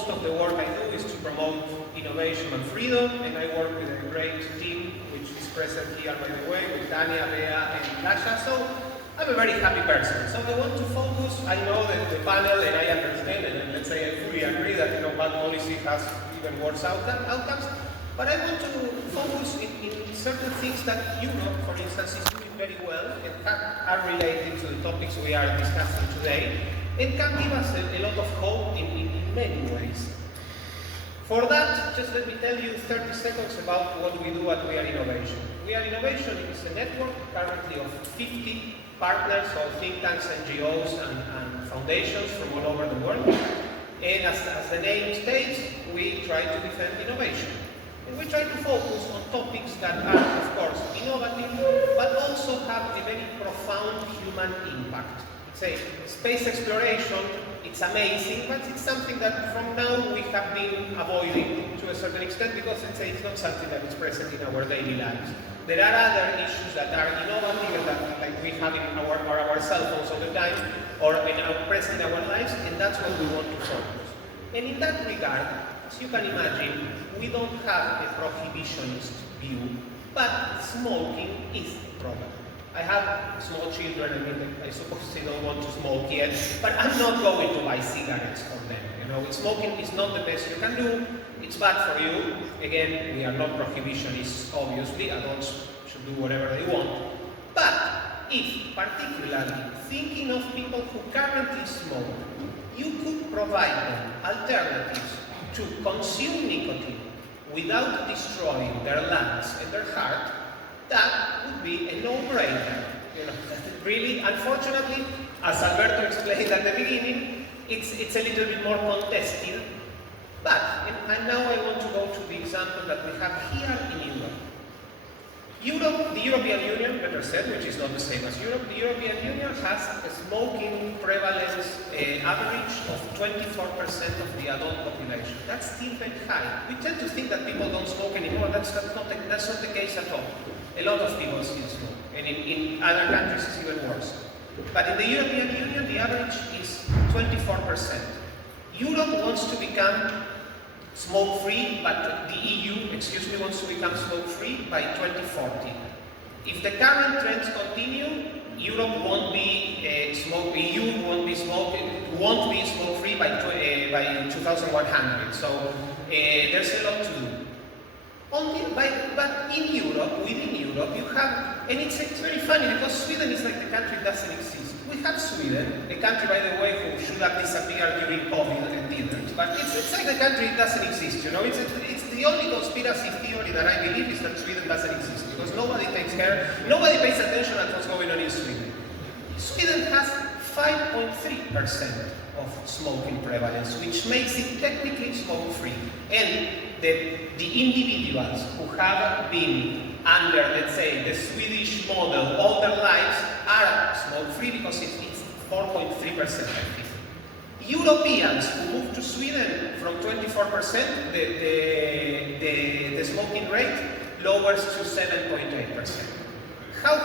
most of the work I do is to promote innovation and freedom, and I work with a great team, which is present here, by the way, with Tania, Bea, and Lasha. So I'm a very happy person. So I want to focus. I know that the panel, and I understand, and let's say I fully agree that bad policy has even worse outcomes. But I want to focus in certain things that Europe, for instance, is doing very well and are related to the topics we are discussing today, and can give us a lot of hope in many ways. For that, just let me tell you 30 seconds about what we do at We Are Innovation. We Are Innovation is a network currently of 50 partners, or think tanks, NGOs, and foundations from all over the world. And as the name states, we try to defend innovation. And we try to focus on topics that are, of course, innovative, but also have a very profound human impact. Say, space exploration, it's amazing, but it's something that from now we have been avoiding to a certain extent because it's not something that is present in our daily lives. There are other issues that are innovative and that like we have in our cell phones all the time or present in our lives, and that's what we want to focus. And in that regard, as you can imagine, we don't have a prohibitionist view, but smoking is a problem. I have small children, I suppose they don't want to smoke yet, but I'm not going to buy cigarettes for them. Smoking is not the best you can do, it's bad for you. Again, we are not prohibitionists, obviously, adults should do whatever they want. But if, particularly, thinking of people who currently smoke, you could provide them alternatives to consume nicotine without destroying their lungs and their heart, that would be a no-brainer. Really, unfortunately, as Alberto explained at the beginning, it's a little bit more contested. But, and now I want to go to the example that we have here in Europe. The European Union, better said, which is not the same as Europe, the European Union has a smoking prevalence average of 24% of the adult population. That's still very high. We tend to think that people don't smoke anymore. That's not the case at all. A lot of people still smoke, and in other countries it's even worse. But in the European Union, the average is 24%. Europe wants to become smoke-free, but the EU, wants to become smoke-free by 2040. If the current trends continue, Europe won't be EU won't be smoke-free by 2100. So there's a lot to do. But in Europe, within Europe, you have, and it's very funny because Sweden is like the country that doesn't exist. We have Sweden, a country, by the way, who should have disappeared during COVID and didn't. But it's like the country that doesn't exist, It's the only conspiracy theory that I believe is that Sweden doesn't exist because nobody pays attention to what's going on in Sweden. Sweden has 5.3% of smoking prevalence, which makes it technically smoke-free. And the individuals who have been under, let's say, the Swedish model all their lives are smoke-free because it's 4.3%, I think. Europeans who moved to Sweden from 24%, the smoking rate lowers to 7.8%. How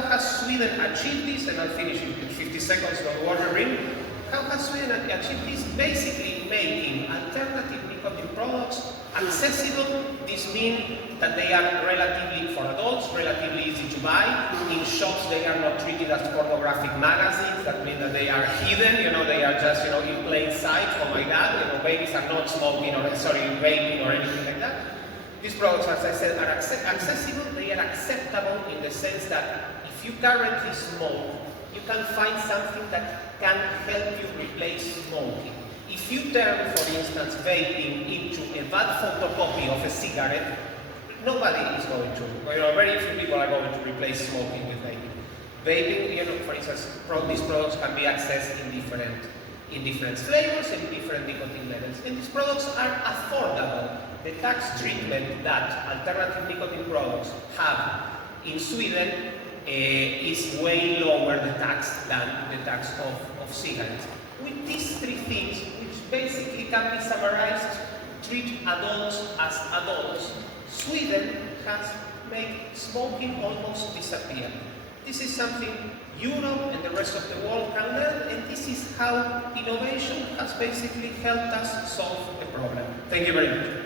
has Sweden achieved this? And I'll finish in 50 seconds on water ring. How has Sweden achieved this? Basically making alternative nicotine products accessible. This means that they are relatively, for adults, relatively easy to buy. In shops, they are not treated as pornographic magazines. That means that they are hidden, they are just, in plain sight. Oh my God, babies are not smoking vaping or anything like that. These products, as I said, are accessible. They are acceptable in the sense that if you currently smoke, you can find something that can help you replace smoking. If you turn, for instance, vaping into a bad photocopy of a cigarette, nobody is going to. Very few people are going to replace smoking with vaping. Vaping, for instance, these products can be accessed in different flavors and different nicotine levels. And these products are affordable. The tax treatment that alternative nicotine products have in Sweden is way lower the tax than the tax of cigarettes. With these three things, which basically can be summarized, treat adults as adults, Sweden has made smoking almost disappear. This is something Europe and the rest of the world can learn, and this is how innovation has basically helped us solve the problem. Thank you very much.